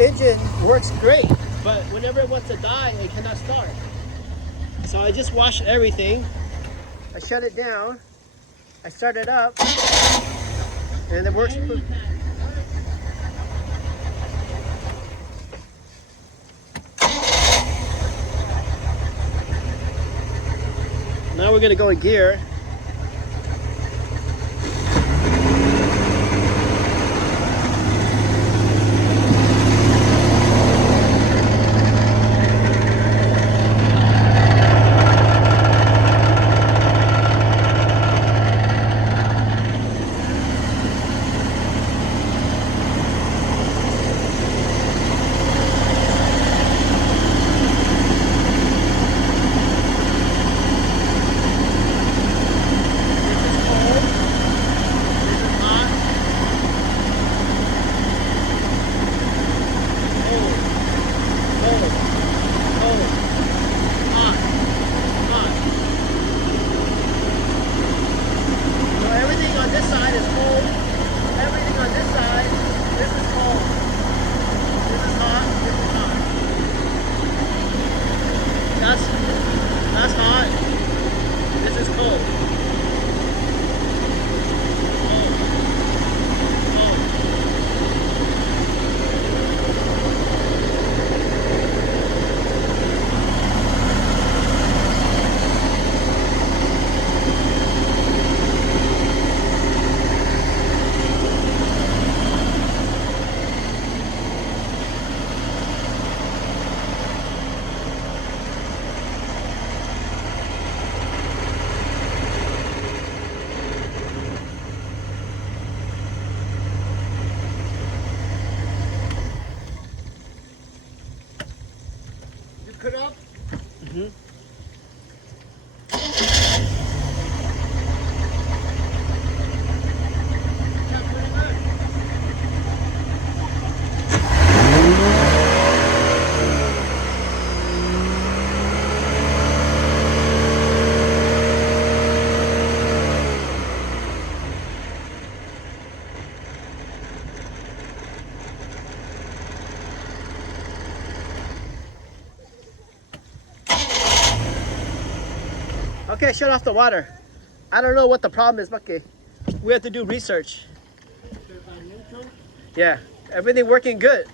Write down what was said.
engine works great, but whenever it wants to die, it cannot start. So I just washed everything. I shut it down. I start it up, and it works. Now we're gonna go in gear. That's hot. This is cold. Put up. Mm-hmm. Okay, shut off the water. I don't know what the problem is, but okay. We have to do research. Yeah, everything working good.